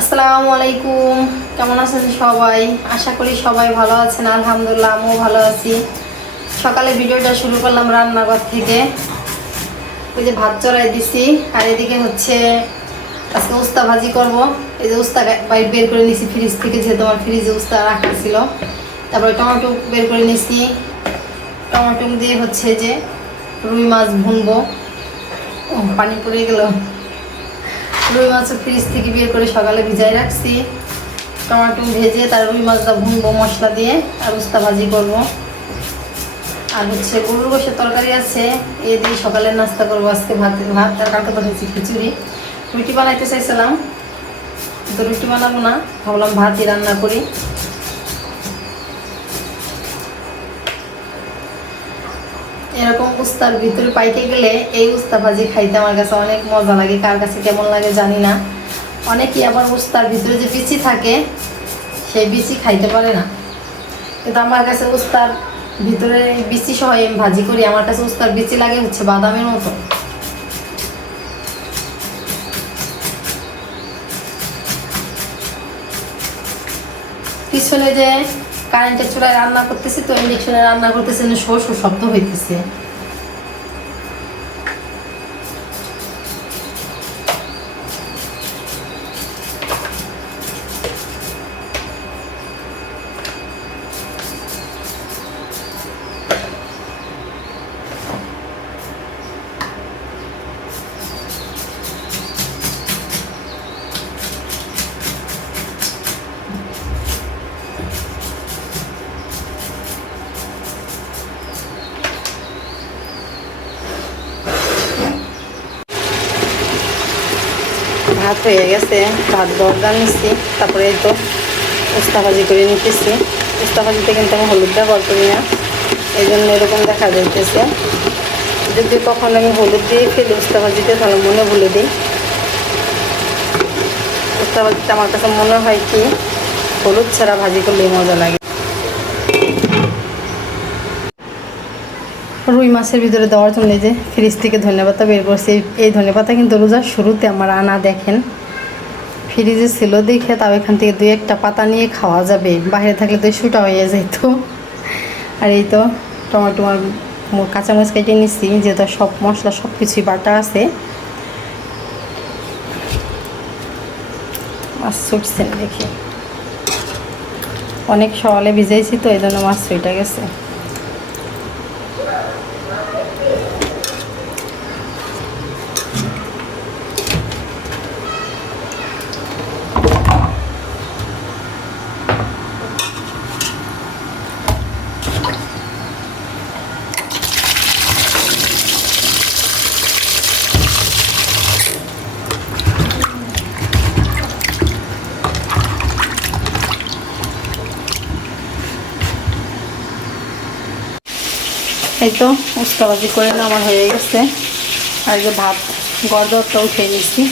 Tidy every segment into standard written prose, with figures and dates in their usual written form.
আসসালামু আলাইকুম। কেমন আছেন সবাই? আশা করি সবাই ভালো আছেন। আলহামদুলিল্লাহ আমিও ভালো আছি। সকালে ভিডিওটা শুরু করলাম রান্নাঘর থেকে। ওই যে ভাত চড়াই দিছি, আর এদিকে হচ্ছে আজকে উস্তা ভাজি করব। এই যে উস্তা বাইর বের করে নিছি ফ্রিজ থেকে, যেহেতু আমার ফ্রিজে উস্তা রাখা ছিল। তারপরে টমেটো বের করে নিছি, টমেটো দিয়ে হচ্ছে যে রুই মাছ ভুনবো। পানি পড়ে গেল। রুই মাছ ফ্রিজ থেকে বের করে সকালে ভিজাই রাখছি। টমেটো ভেজে তার রুই মাছটা ভুনবো মশলা দিয়ে, আর উস্তা ভাজি করবো। আর হচ্ছে গরুর গোশের তরকারি আছে, এই দিয়ে সকালের নাস্তা করবো আজকে। ভাত আর কালকে তো হয়েছে খিচুড়ি। রুটি বানাইতে চাইছিলাম, তো রুটি বানাবো না, ভাবলাম ভাতই রান্না করি। এরকম উস্তার ভিতরে পাইকে গেলে এই উস্তা ভাজি খাইতে আমার কাছে অনেক মজা লাগে। কার কাছে কেমন লাগে জানি না। অনেকেই আবার উস্তার ভিতরে যে বিচি থাকে সেই বিচি খাইতে পারে না, কিন্তু আমার কাছে উস্তার ভিতরে বিচি সহ আমি ভাজি করি, আমার কাছে উস্তার বিচি লাগে হচ্ছে বাদামের মতো। পিছনে যে কারেন্টের চুলায় রান্না করতেছি, তো ইন্ডাকশনে রান্না করতেছি, শো শো শব্দ হইতেছে। ভাত হয়ে গেছে, ভাত দরজা নিচ্ছি, তারপরে এই তো উস্তা ভাজি করে নিতেছি। উস্তা ভাজিতে কিন্তু আমি হলুদ ব্যবহার করি না, এই জন্য এরকম দেখা যাইতেছে। যদি কখন আমি হলুদ দিয়ে ফেলি উস্তা ভাজিতে, তাহলে মনে ভুলে দিই। উস্তা ভাজিতে আমার কাছে মনে হয় কি হলুদ ছাড়া ভাজি করলেই মজা লাগে। রুই মাছের ভিতরে দেওয়ার জন্য যে ফ্রিজ থেকে ধনেপাতা বের করছি। এই ধনেপাতা কিন্তু রোজার শুরুতে আমার আনা, দেখেন ফ্রিজে ছিল দেখে, তাও এখান থেকে দুই একটা পাতা নিয়ে খাওয়া যাবে, বাইরে থাকলে তো শুটা হয়ে যেত। আর এই তো টমেটো আর কাঁচামরিচ কেটে নিচ্ছি, যেহেতু সব মশলা সব কিছুই বাটা আছে। মাছ ছুটছেন দেখি, অনেক সকালে ভিজাইছি তো এই জন্য মাছ ছুটে গেছে। এই তো উস্তা ভাজি করে না আমার হয়ে গেছে। আর যে ভাত গড়দরটা উঠে নিচ্ছি।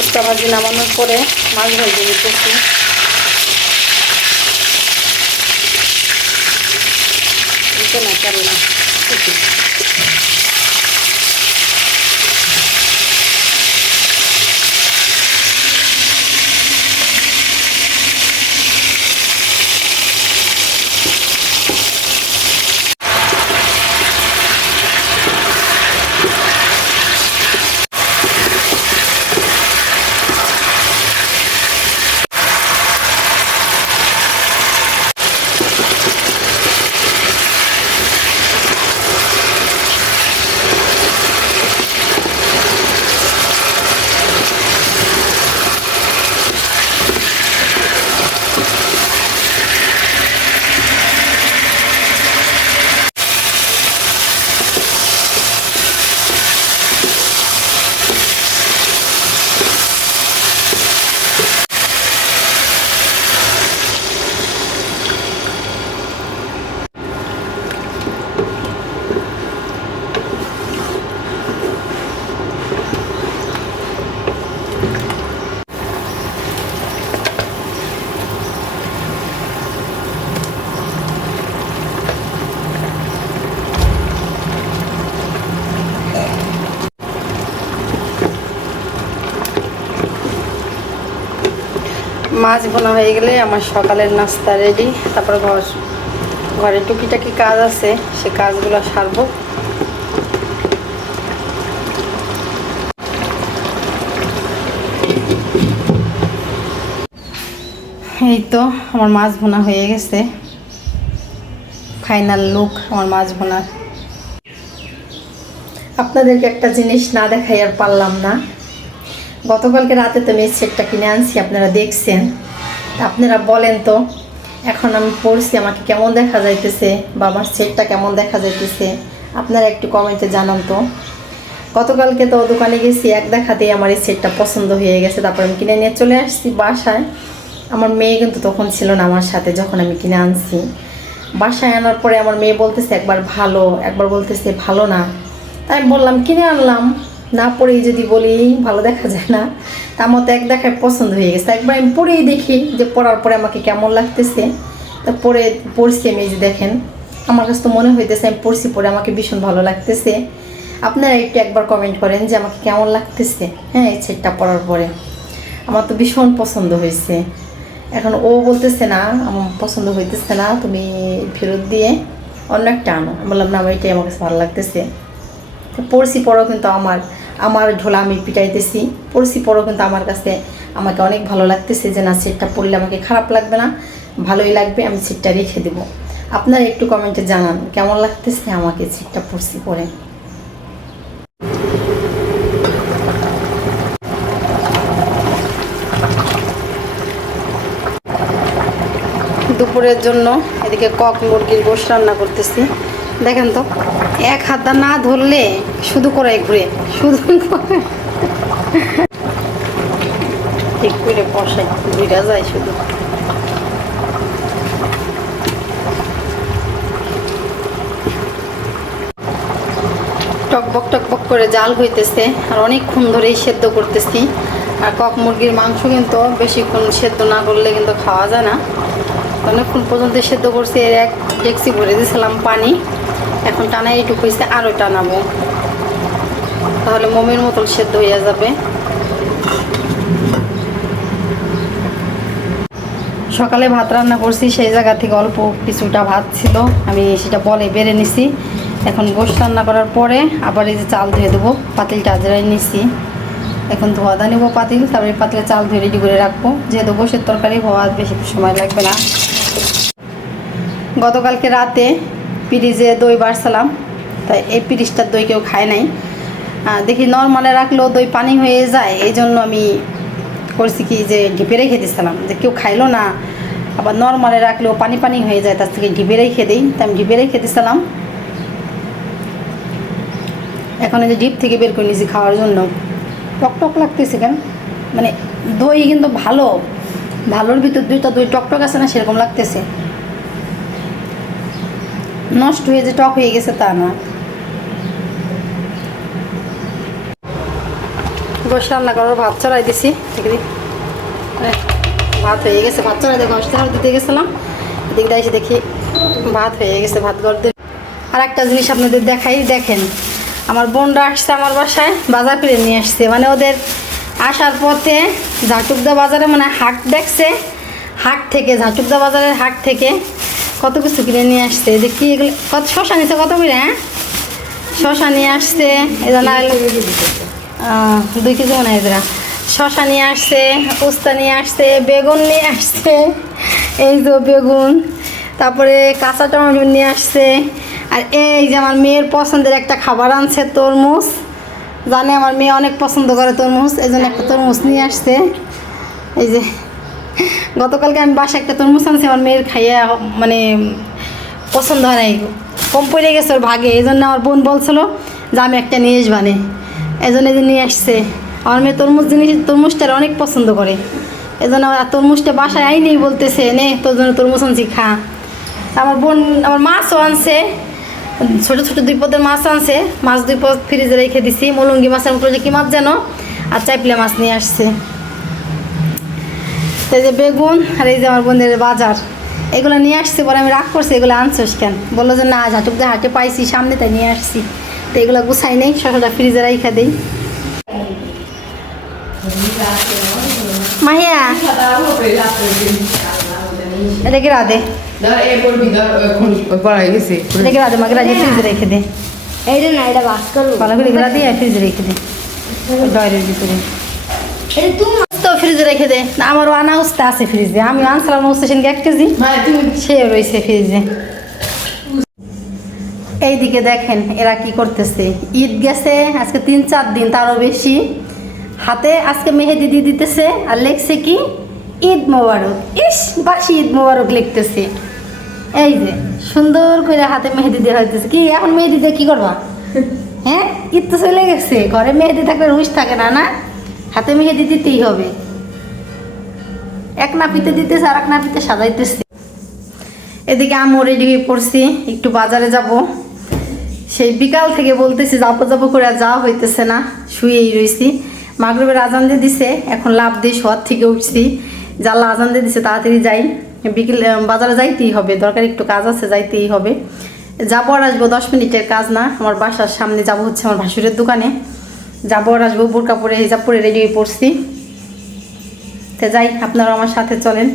উস্তা ভাজি নামানোর পরে মাছ ভেজে নিতেছি। না কেন না মাছ বোনা হয়ে গেলে আমার সকালের নাস্তা রেডি। তারপর ঘরে টুকিটাকি কাজ আছে, সে কাজগুলো সারবো। এই তো আমার মাছ বোনা হয়ে গেছে, ফাইনাল লুক আমার মাছ বোনার। আপনাদেরকে একটা জিনিস না দেখাই আর পারলাম না। গতকালকে রাতে তো আমি সেটটা কিনে আনছি, আপনারা দেখছেন। আপনারা বলেন তো এখন আমি পড়ছি আমাকে কেমন দেখা যাইতেছে বা আমার সেটটা কেমন দেখা যাইতেছে, আপনারা একটু কমেন্টে জানান তো। গতকালকে তো দোকানে গেছি, এক দেখাতেই আমার এই সেটটা পছন্দ হয়ে গেছে। তারপর আমি কিনে নিয়ে চলে আসছি বাসায়। আমার মেয়ে কিন্তু তখন ছিল না আমার সাথে যখন আমি কিনে আনছি। বাসায় আনার পরে আমার মেয়ে বলতেছে একবার ভালো, একবার বলতেছে ভালো না। তাই আমি বললাম কিনে আনলাম, না পরেই যদি বলি ভালো দেখা যায় না। তার মতো এক দেখায় পছন্দ হয়ে গেছে। একবার আমি পরেই দেখি যে পরার পরে আমাকে কেমন লাগতেছে। তা পরছি আমি, যে দেখেন আমার কাছে তো মনে হইতেছে আমি পরছি পরে আমাকে ভীষণ ভালো লাগতেছে। আপনারা একটু একবার কমেন্ট করেন যে আমাকে কেমন লাগতেছে। হ্যাঁ, এই সেটটা পরার পরে আমার তো ভীষণ পছন্দ হয়েছে। এখন ও বলতেছে না আমার পছন্দ হইতেছে না, তুমি ফেরত দিয়ে অন্য একটা আনো। বললাম না, আমার এটাই আমার কাছে ভালো লাগতেছে। পড়ছি পরও কিন্তু আমার ঢোলা আমি পিটাইতেছি। পড়ছি পরও কিন্তু আমার কাছে আমাকে অনেক ভালো লাগতেছে যে না, সেটটা পরলে আমাকে খারাপ লাগবে না, ভালোই লাগবে, আমি সেটটা রেখে দেবো। আপনারা একটু কমেন্টে জানান কেমন লাগতেছে আমাকে সেটটা পরছি পরে। দুপুরের জন্য এদিকে কক মুরগির গোশত রান্না করতেছি। দেখেন তো এক হাতটা না ধরলে শুধু করে ঘুরে, শুধু ঠিক করে বসাই ঘুরে যায় শুধু। টকবক টকবক করে জাল হইতেছে আর অনেকক্ষণ ধরেই সেদ্ধ করতেছি। আর কক মুরগির মাংস কিন্তু বেশিক্ষণ সেদ্ধ না করলে কিন্তু খাওয়া যায় না। অনেকক্ষণ পর্যন্ত সেদ্ধ করছি। এর এক ডেকচি ভরে দিয়েছিলাম পানি, এখন টানা এইটুকু হয়েছে, আরও টানাবো, তাহলে মোমের মতন সেদ্ধ হয়ে যাবে। সকালে ভাত রান্না করছি, সেই জায়গা থেকে অল্প কিছুটা ভাত ছিল, আমি সেটা বলে বেড়ে নিছি। এখন গোশত রান্না করার পরে আবার এই যে চাল ধুয়ে দেবো, পাতিলটা আজরাই নিছি। এখন ধোয়া দা নেবো পাতিল, তারপরে পাতিলে চাল ধুয়ে রেডি করে রাখবো, যেহেতু গোশের তরকারি হওয়া বেশি সময় লাগবে না। গতকালকে রাতে পিরিজে দই বাড়ছিলাম, তাই এই পিরিজটার দই কেউ খায় নাই। দেখি নর্মালে রাখলেও দই পানি হয়ে যায়, এই জন্য আমি করছি কি যে ঢিপে রেখে দিয়েছিলাম, যে কেউ খাইলো না আবার নর্মালে রাখলেও পানি পানি হয়ে যায়, তার থেকে ঢিপে রেখে দিই। তাই আমি ঢিপে রেখে দিয়েছিলাম। এখন এই যে ডিপ থেকে বের করে নিয়েছি খাওয়ার জন্য। টকটক লাগতেছে কেন, মানে দই কিন্তু ভালোর ভিতর দুইটা দই টকটক আছে না, সেরকম লাগতেছে। নষ্ট হয়ে যে টক হয়ে গেছে তা না। গোশ রান্না করার ভাত চড়াই দিছি, ভাত হয়ে গেছে। ভাত চড়াই দিয়ে গোশ দিতে গেছিলাম, এদিকটা এসে দেখি ভাত হয়ে গেছে। ভাত গড়তে আর একটা জিনিস আপনাদের দেখাই, দেখেন আমার বোনরা আসছে আমার বাসায়, বাজার করে নিয়ে আসছে। মানে ওদের আসার পথে ঝাটুকদা বাজারে মানে হাট দেখছে, হাট থেকে ঝাটুকদা বাজারের হাট থেকে কত কিছু কিনে নিয়ে আসছে। দেখি এগুলো কত শশা নিচ্ছে, কত করে? হ্যাঁ, শশা নিয়ে আসছে, এরা 2 কেজি মনে হয়। এরা শশা নিয়ে আসছে, উস্তা নিয়ে আসছে, বেগুন নিয়ে আসছে, এই যে বেগুন, তারপরে কাঁচা টমেটো নিয়ে আসছে। আর এই যে আমার মেয়ের পছন্দের একটা খাবার আনছে, তরমুজ। জানে আমার মেয়ে অনেক পছন্দ করে তরমুজ, এই জন্য একটা তরমুজ নিয়ে আসছে। এই যে গতকালকে আমি বাসায় একটা তরমুজ আনছি, আমার মেয়ের খাইয়া মানে পছন্দ হয় নাই, কম পড়ে গেছে ওর ভাগে। এই জন্য আমার বোন বলছিল যে আমি একটা নিয়ে আসবানে, এই জন্য যে নিয়ে আসছে। আমার মেয়ে তরমুজটা অনেক পছন্দ করে, এই জন্য তরমুজটা বাসায় আইনি বলতেছে নে তোর জন্য তরমুজ আনছি খা। আমার বোন আমার মাছও আনছে, ছোটো ছোটো 2 পদের মাছ আনছে। মাছ 2 পদ ফ্রিজে রেখে দিছি। মলঙ্গি মাছের মতো যে কী মাছ যেন, আর চাইপলা মাছ নিয়ে আসছে। এই যে বেগুন আর এই যে আমার বোনের বাজার, এগুলো নিয়ে আসছে। পরে আমি রাগ করছি, এগুলো আনছোস কেন? বললো যে না, ঝাটুকদের হাটে পাইছি সামনে, তাই নিয়ে আসছি। তো এগুলো গুছাই নেই, শশাটা ফ্রিজে রেখে দিই। মাহিয়া এটাকে রাধে এটাকে রাধে মাকে রাজে ফ্রিজে রেখে দে। এইটা না, এটা বাস করবো। ভালো করে এগুলা দিয়ে ফ্রিজে রেখে দে ডয়ের ভিতরে এটা তুমি তো ফ্রিজে রেখে দে। না, আমারও আনা উস্তা আছে ফ্রিজে, আমি আনছিলাম উস্তা সেদিনকে 1 কেজি, সে রয়েছে ফ্রিজে। এইদিকে দেখেন এরা কি করতেছে। ঈদ গেছে আজকে 3-4 দিন, তারও বেশি। হাতে আজকে মেহেদি দিয়ে দিতেছে আর লেখছে কি ঈদ মোবারক। ইস, বাসি ঈদ মোবারক লিখতেছে। এই যে সুন্দর করে হাতে মেহেদি দেওয়া হইতেছে। কি এখন মেহেদি দিয়ে কি করবা? হ্যাঁ, ঈদ তো চলে গেছে, ঘরে মেহেদি থাকলে রুশ থাকে না, না হাতে মেহেদি দিতেই হবে। এক নাপিতে দিতেছে আর এক নাপিতে সাজাইতেছে। এদিকে আমি রেডি হয়ে পড়ছি, একটু বাজারে যাব। সেই বিকাল থেকে বলতেছি যাবো যাবো করে আর যাওয়া হইতেছে না, শুয়েই রয়েছি। মাগরিবের আজান দিয়ে দিছে, এখন লাভ দিয়ে শোয়ার থেকে উঠছি। জানলা আজান দিয়ে দিছে, তাড়াতাড়ি যাই। বিকেল বাজারে যাইতেই হবে, দরকার একটু কাজ আছে, যাইতেই হবে। যাবো আর আসবো, 10 মিনিটের কাজ না। আমার বাসার সামনে যাব হচ্ছে আমার ভাসুরের দোকানে, যাবো আর আসবো। বোরকা পরে হিজাব পরে রেডি হয়ে পড়ছি। তো যাই, আপনারা আমার সাথে চলেন।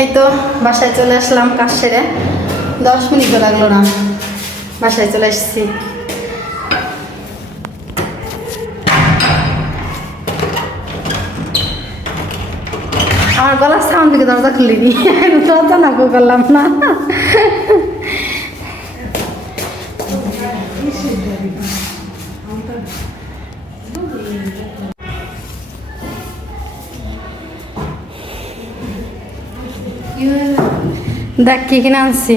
এই তো বাসায় চলে আসলাম, কাজ সেরে 10 মিনিটও লাগলো না, বাসায় চলে এসেছি। আমার গলার সাউন্ড থেকে দরজা খুলিনি, দরজা না করলাম না। দেখ কি কিনে আনছি।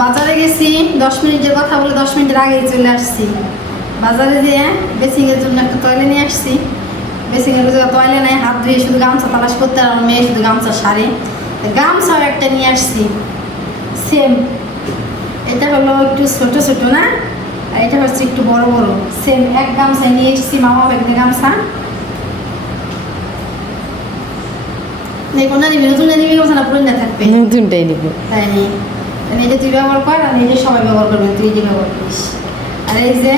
বাজারে গেছি 10 মিনিটের কথা বলে 10 মিনিটের আগেই চলে আসছি। বাজারে যেয়ে বেসিংয়ের জন্য একটা টয়লে নিয়ে আসছি। বেসিংয়ের টয়লে নেই, হাত ধুয়ে শুধু গামছা তালাশ করতে, আর আমার মেয়ে শুধু গামছা সারে। গামছাও একটা নিয়ে আসছি সেম। এটা হলো একটু ছোট ছোট না, আর এটা হচ্ছে একটু বড় বড়। সেম এক গামছায় নিয়ে এসেছি, মামা ব্যাগের গামছা। কোনটা নিবি? নতুনটা নিবি গামছা না পুরোটা থাকবে? নতুনটাই নিব। তাই নি, এটা তুই ব্যবহার কর, আর এটা সবাই ব্যবহার করবে, তুই যে ব্যবহার করিস। আর এই যে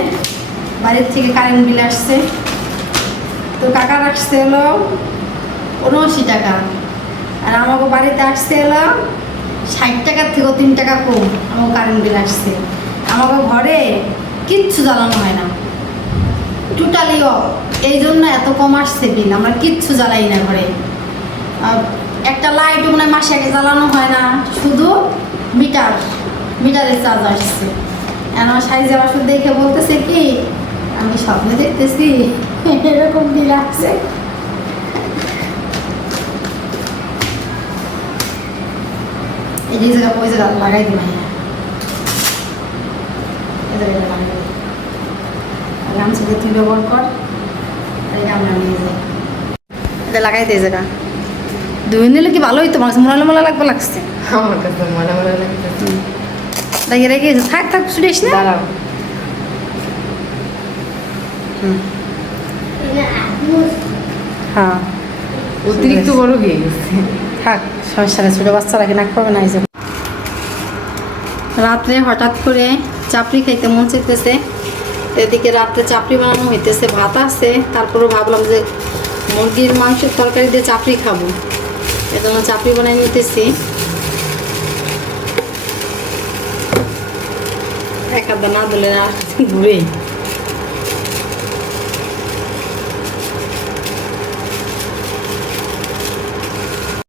বাড়ির থেকে কারেন্ট বিল আসছে, তো কাকার আসছে হলো 79 টাকা, আর আমাকে বাড়িতে আসছে হলো 60 টাকার থেকেও 3 টাকা কম আমার কারেন্ট বিল আসছে। আমাকে ঘরে কিচ্ছু জ্বালানো হয় না, টোটালি অফ। এই জন্য এত কম আসছে বিল, আমরা কিচ্ছু জ্বালাই না ঘরে। একটা লাইটও মনে হয় মাসে আগে জ্বালানো হয় না, শুধু মিটারের চার্জ আসছে। আমার সাইজের ওষুধ দেখে বলতেছে কি আমি স্বপ্নে দেখতেছি এরকম বিল আসছে। এই যে জায়গা ওই জায়গা লাগাই দিই, গামছাকে তুই ব্যবহার কর, আমরা নিয়ে যাই। এটা লাগাই দিই জায়গা ধুয়ে নিলে কি ভালো হইতো, আমার মনে মনে লাগবে লাগছে। আমার কাছে মনে মনে লাগতেছে। লাগিয়ে রেখে থাক থাক শুনিস না। দাঁড়াও, হ্যাঁ অতিরিক্ত বড় হয়ে গেছে। থাক, সমস্যা নেই, ছোটো বাচ্চারা কি নাক পাবে না। এই যে রাত্রে হঠাৎ করে চাপড়ি খাইতে মন চাইতেছে, তো এদিকে রাত্রে চাপড়ি বানানো হইতেছে, ভাত আছে। তারপরে ভাবলাম যে মুরগির মাংসের তরকারি দিয়ে চাপড়ি খাবো, এজন্য চাপড়ি বানাই নিতেছি। এক আধা না দিলে ঘুরে